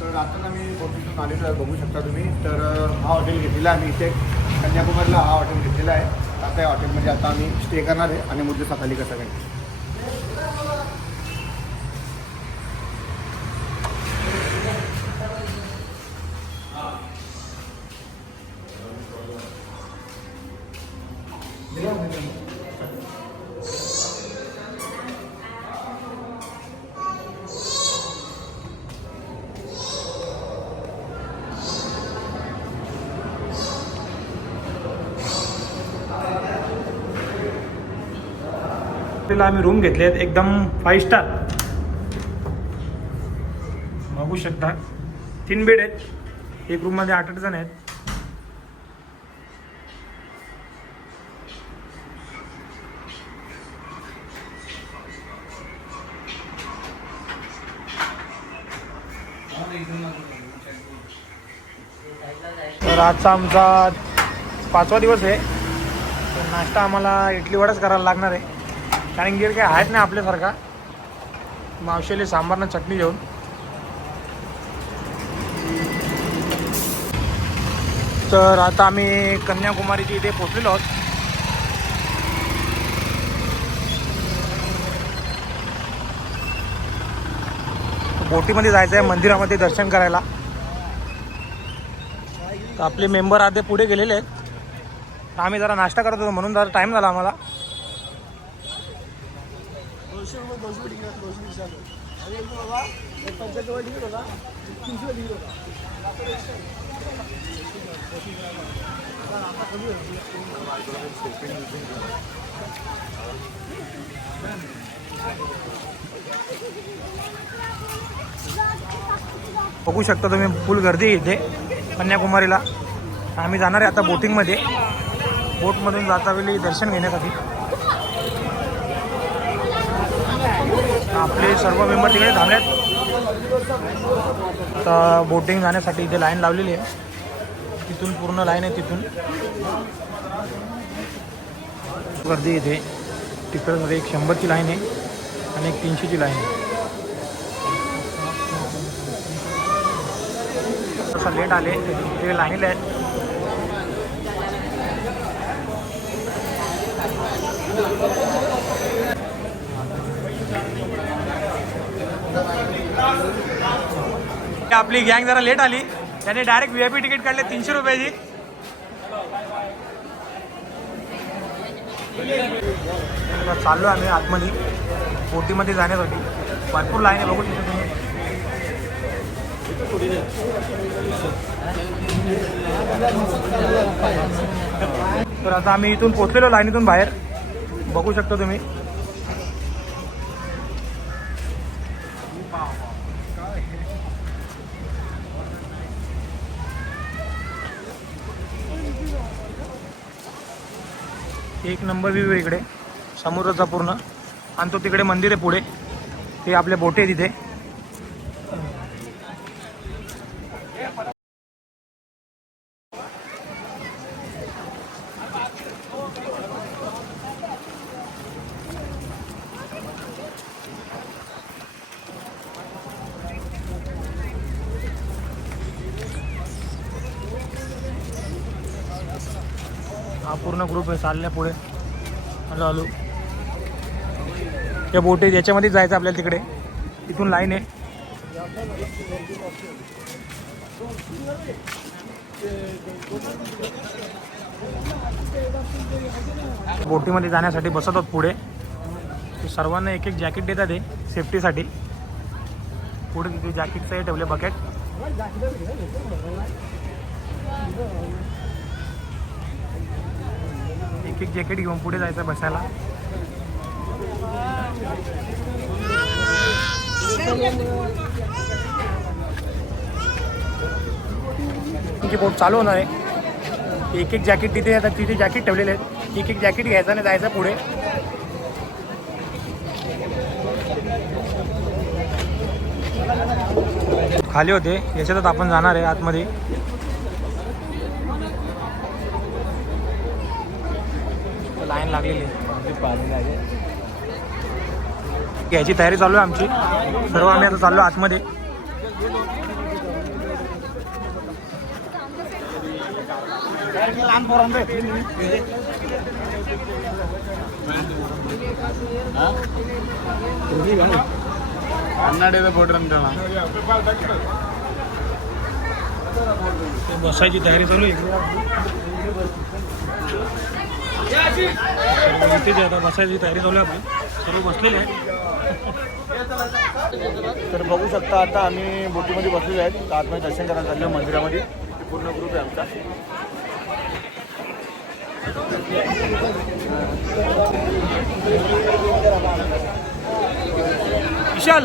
तर आता ना मी बोटीतून आलेलो आहे बघू शकता तुम्ही. तर हा हॉटेल घेतलेला आहे आम्ही इथे. कन्याकुमारीला हा हॉटेल घेतलेला आहे. आता या हॉटेलमध्ये आता आम्ही स्टे करणार आहे आणि मुद्दे सकाळी कसं काही हॉटेलला आम्ही रूम घेतले आहेत एकदम फाईव्ह स्टार बघू शकता. तीन बेड आहेत. एक रूममध्ये आठ आठ जण आहेत. तर आजचा आमचा पाचवा दिवस आहे. तर नाश्ता आम्हाला इडली वडाच करायला लागणार आहे. कारण की काही आहेत नाही आपल्यासारखा. मावशेली सांबारनं चटणी घेऊन. तर आता आम्ही कन्याकुमारीच्या इथे पोचलेलो आहोत. बोटीमध्ये जायचं आहे मंदिरामध्ये दर्शन करायला. आपले मेंबर आधी पुढे गेलेले आहेत. आम्ही जरा नाश्ता करत होतो म्हणून जरा टाईम झाला आम्हाला. बघू शकता तुम्ही फुल गर्दी इथे कन्याकुमारीला. आम्ही जाणार आहे आता बोटिंगमध्ये बोटमधून जाता वेळी दर्शन घेण्यासाठी आपले सर्व मेंबर तिकडे थांबलेत. आता बोटिंग जाण्यासाठी इथे लाईन लावलेली आहे. तिथून पूर्ण लाईन आहे तिथून. गर्दी इथे. तिकडं एक शंभरची लाईन आहे आणि एक तीनशेची लाईन आहे. तसं लेट आले ते लाईन आहेत. आपली गँग जरा लेट आली. त्याने direct V I P ticket काढले तीनशे रुपयाची. आता चाललो आम्ही आतमध्ये. बोटीमध्ये जाण्यासाठी. भरपूर लाईन आहे बघू शकता तुम्ही. तर आता आम्ही इथून पोचलेलो लाईनीतून बाहेर. बघू शकता तुम्ही. एक नंबर व्ह्यू आहे इकडे. समुद्राचा पूर्ण. आणि तो तिकडे मंदिर आहे पुढे. ते आपल्या बोटे तिथे. हा पूर्ण ग्रुप आहे चालल्या पुढे हॅलो हॅलो त्या बोटे याच्यामध्ये जायचं आपल्याला तिकडे. तिथून लाईन आहे. बोटीमध्ये जाण्यासाठी बसत आहोत पुढे. सर्वांना एक एक जॅकेट देतात ते सेफ्टीसाठी पुढे तिथे जॅकेटचं हे ठेवले बकेट एक एक जॅकेट घेऊन पुढे जायचं बसायला. तुमची बोट चालू होणार आहे. एक एक जॅकेट तिथे आता तिथे जॅकेट ठेवलेले आहेत. एक एक जॅकेट घ्यायचं आणि जायचं पुढे. खाली होते. याच्यातच आपण जाणार आहे आतमध्ये. लाईन लागलेली याची तयारी चालू आहे आमची. सर्व आम्ही आता चाललो आतमध्ये. ಕನ್ನಡದ बसायची तयारी चालू आहे. आहे आता बसायची तयारी आहे आपली. सर्व बसलेले आहे तर बघू शकता आता आम्ही बोटीमध्ये बसलेलो आहेत. आतमध्ये दर्शन करायला चाललो मंदिरामध्ये. पूर्ण ग्रुप आहे आमचा. विशाल!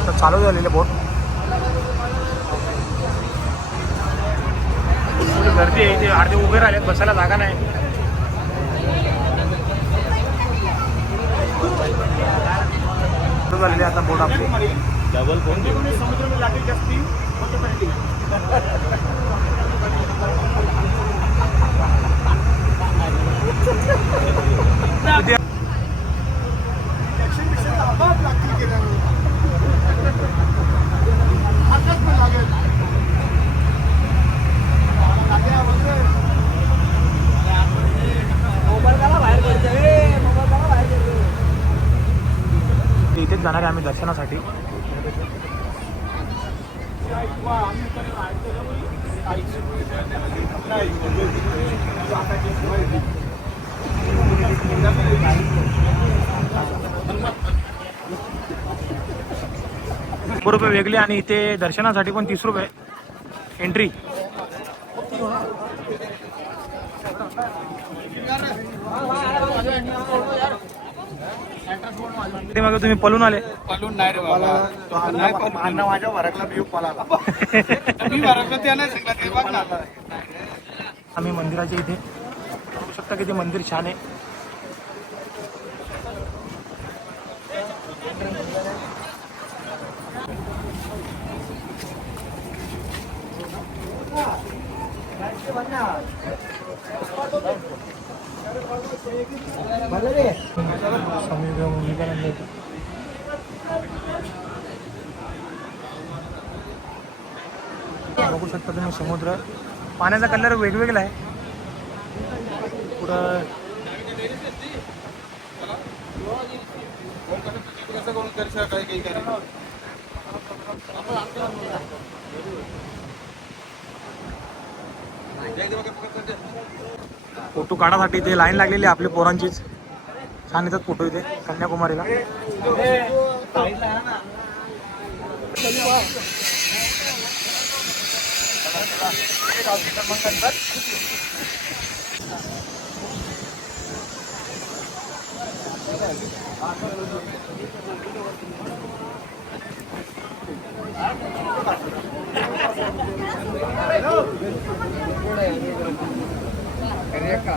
आता चालू झालेले बोट. गर्दी आहे ते अर्धे उभे राहिले बसायला जागा नाही. झालेली आता बोट आपली. डबल बोट समुद्र इथेच जाणार आहे आम्ही दर्शनासाठी. शंभर रुपये वेगळे आणि इथे दर्शनासाठी पण तीस रुपये एंट्री. ते मग तुम्ही पळून आले. पलून नाही रे मला बाबा. तो अण्णा अण्णा माझ्या वरकला बियू पळाला. मी बरोबर ते नाही सांगला ते बघ ना. आम्ही मंदिराच्या इथे. बघू शकता की ते मंदिर छान आहे. बघू शकता तुम्ही समुद्र पाण्याचा कलर वेगवेगळा आहे. पुढं कसं करून करशा काय काही करेल फोटो काढासाठी इथे लाईन लागलेली आहे आपल्या पोरांचीच. छान येतात फोटो इथे कन्याकुमारीला.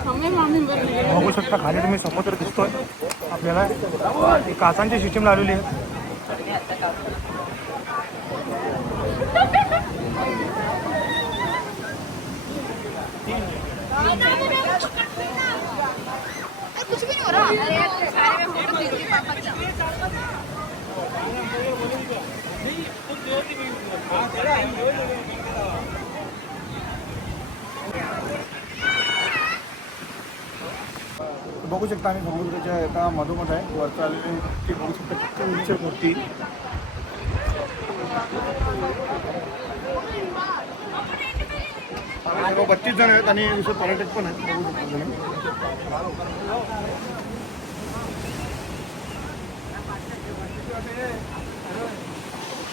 बघू शकता खाली तुम्ही समुद्र दिसतोय. आपल्याला ती काचांची सिस्टीम लावलेली आहे. कुछ बघू शकता आम्ही समुद्राच्या एका मधोमध आहे. वरचा आलेले ती बघू शकता किती उंच मूर्ती बत्तीस जण आहेत आणि दुसरे पर्यटक पण आहेत. बघू शकता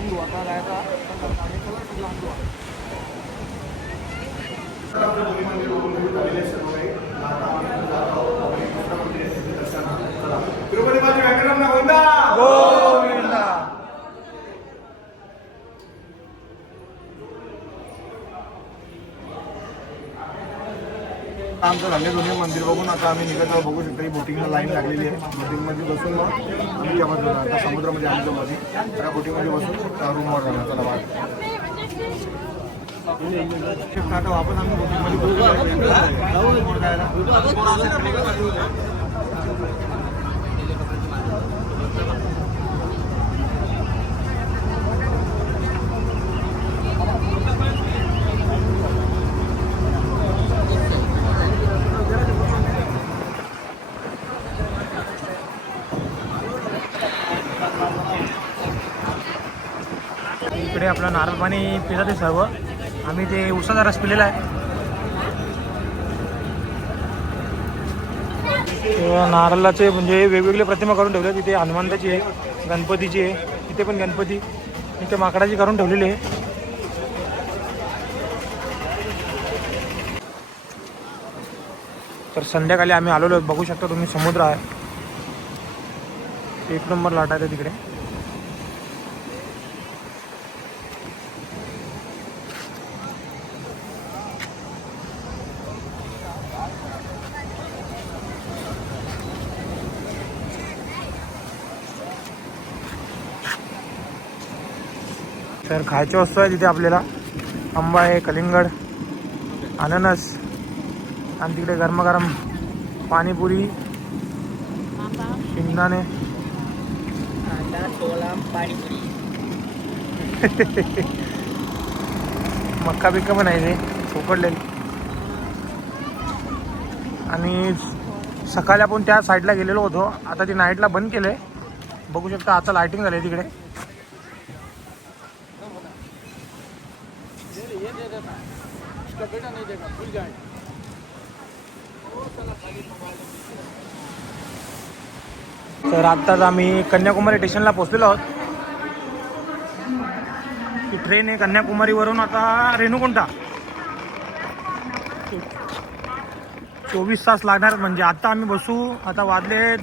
तुम्ही झाला आता अंगू आता जायचा आणि चला म्हटलं अंगू तिरुपती बालाजी व्यंकटरमण गोविंदा गोविंदा आमचं झाले दोन्ही मंदिर बघून आता आम्ही निघत आहोत बघू शकतो बोटिंगला लाईन लागलेली आहे. बोटिंगमध्ये बसून मग आम्ही या बाजूला आता समुद्रामध्ये आमच्या मध्ये त्या बोटिंगमध्ये बसून रूमवर जाणार. चला बाहेर आता वापस आम्ही बोटिंगमध्ये इकडे आपलं नारळ पाणी पितात ते सर्व. आम्ही ते उसाचा रस पिलेला आहे. नारळाचे म्हणजे वेगवेगळे प्रतिमा करून ठेवले. तिथे हनुमंताची आहे गणपतीची आहे. तिथे पण गणपती. इथे माकडाची करून ठेवलेली आहे. तर संध्याकाळी आम्ही आलेलो आहे. बघू शकता तुम्ही समुद्र आहे. एक नंबर लाट आहे तिकडे. तर खायची वस्तू आहे तिथे आपल्याला. आंबा आहे कलिंगड अननस आणि तिकडे गरमागरम पाणीपुरी शेंगदाणे. मक्का बिक्का पण आहे ते उकडलेली आणि सकाळी आपण त्या साईडला गेलेलो होतो. आता ती नाईटला बंद केलं आहे बघू शकता आता लाईटिंग झाली आहे तिकडे. तर आत्ताच आम्ही कन्याकुमारी स्टेशनला पोहोचलेलो आहोत. ती ट्रेन आहे कन्याकुमारीवरून आता रेणुकुंटा चोवीस तास लागणार म्हणजे. आता आम्ही बसू. आता वाजलेत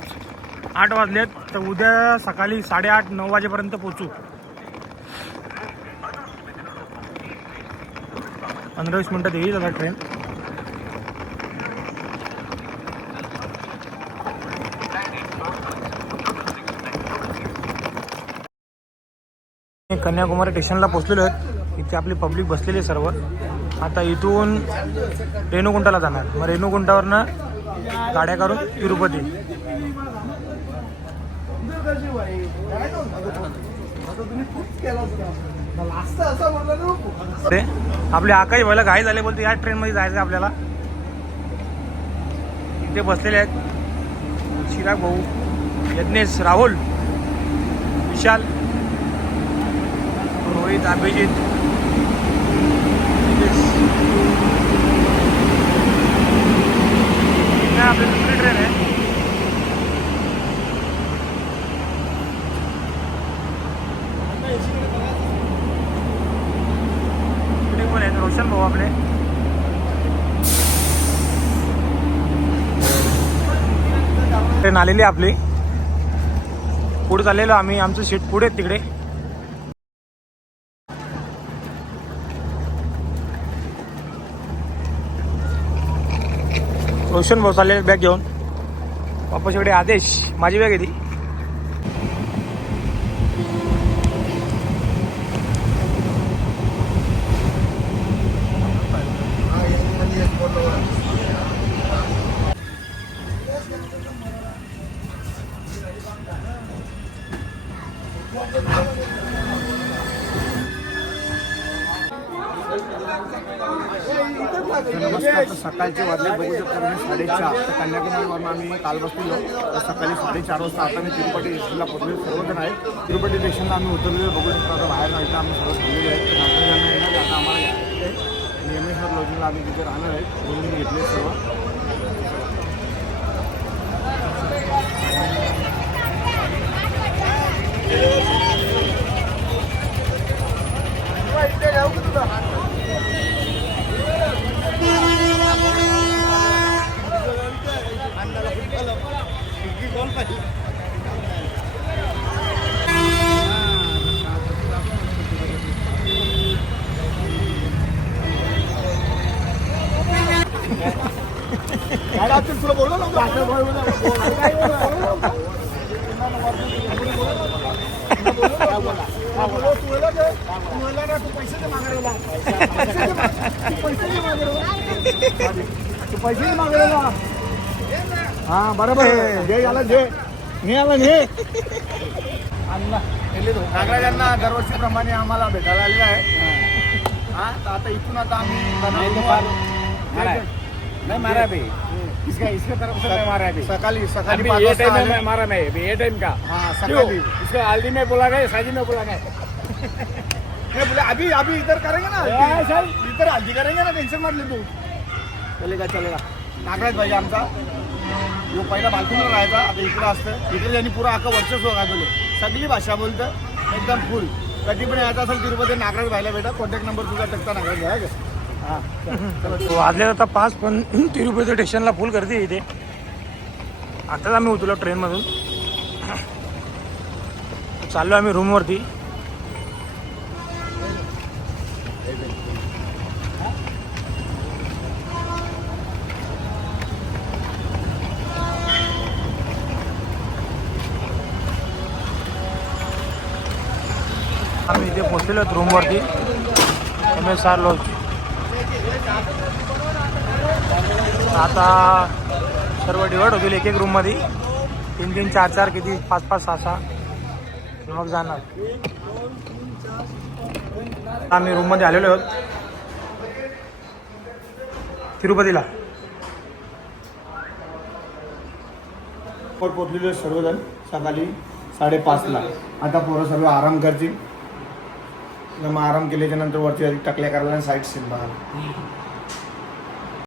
आठ वाजलेत. तर उद्या सकाळी साडेआठ नऊ वाजेपर्यंत पोचू पंधरा वीस मिनटात येईल आता ट्रेन कन्याकुमारी स्टेशनला पोचलेलो आहेत इथे आपली पब्लिक बसलेली आहे सर्व. आता इथून रेणुकुंटाला जाणार. मग रेणुकुंटावरनं गाड्या करून तिरुपती. ते आपले आकाश व्हायला घाई झाले बोलते या ट्रेनमध्ये जायचं आहे आपल्याला. इथे बसलेले आहेत. चिराग भाऊ यज्ञेश राहुल विशाल रोहित अभिजित. आपली दुसरी ट्रेन आहे? कोण आहेत? रोशन भाऊ आपले. ट्रेन आलेली आहे आपली. पुढे चाललेलो आम्ही. आमचं सीट पुढे तिकडे. रोशन भाऊ चालले बॅग घेऊन. वापस इकडे आदेश. माझी बॅग आहे ती. साडेचार कन्याकुमारी वरून आम्ही काल बसलेलो. तर सकाळी साडेचार वाजता आता मी तिरुपती स्टेशनला पोहोचले सर्वजण आहेत. तिरुपती स्टेशनला आम्ही उतरलेलो. बघू शकतो आता बाहेर आहे तर आम्ही सर्व थांबलेले आहेत. नागरिकांना येणार आता आम्हाला आहे नेमेश्वर लॉजिंगला आम्ही तिथे राहणार आहेत. रूम घेतले सर्व. इथे जाऊ का तुला तुला बोललो ना तू पैसे दे मागायला पैसे दे मागायला हा बरोबर. आहे. घे याला घे घे याला घे नागराजांना दरवर्षीप्रमाणे आम्हाला भेटायला आलेलं आहे. हा तर आता इथून आता आम्ही नहीं मारा भी इसका इसका तरफ से नहीं मारा सकाळी सकाळी अभी पाच ये वाजता टाइम आले. में मारा मैं. अभी ये टाइम का. हाँ क्यों सकाळी इसको हल्दी में बोला गया शादी में बोला गया. नहीं बोले अभी अभी इधर करेंगे ना? क्या सर? इधर हल्दी करेंगे ना टेन्शन मत ले तू. चलेगा चलेगा. नागराज भाई आमचा. जो पहिला बाल्कनीवर राहायचा आता इकडं असतं. इकडे त्यांनी पुरा अख्खा वर्चस्व गाजवलं. सगळी भाषा बोलतं एकदम फुल कधी पण यायचं असेल तिरुपती नागराज व्हायला भेटा. कॉन्टॅक्ट नंबर तुझा टक्का नागराज घ्या आहे का हां चलो. आता पाच पण तिरुपती स्टेशनला फुल गर्दी इथे. आताच आम्ही उतरलो ट्रेनमधून चाललो आम्ही रूमवरती आम्ही आहेत रूमवरती एम एस आर लॉज आता सर्व डिवाइड होतील एक एक रूममध्ये तीन तीन चार चार किती? पाच पाच सहा सहा. मग जाणार. आम्ही रूममध्ये आलेलो आहोत. तिरुपतीला. वर सर्वजण सकाळी साडेपाचला. आता पोरं सर्व आराम करतील. मग आराम केल्याच्यानंतर वरती टाकल्या करायला साईट सीन बघायला.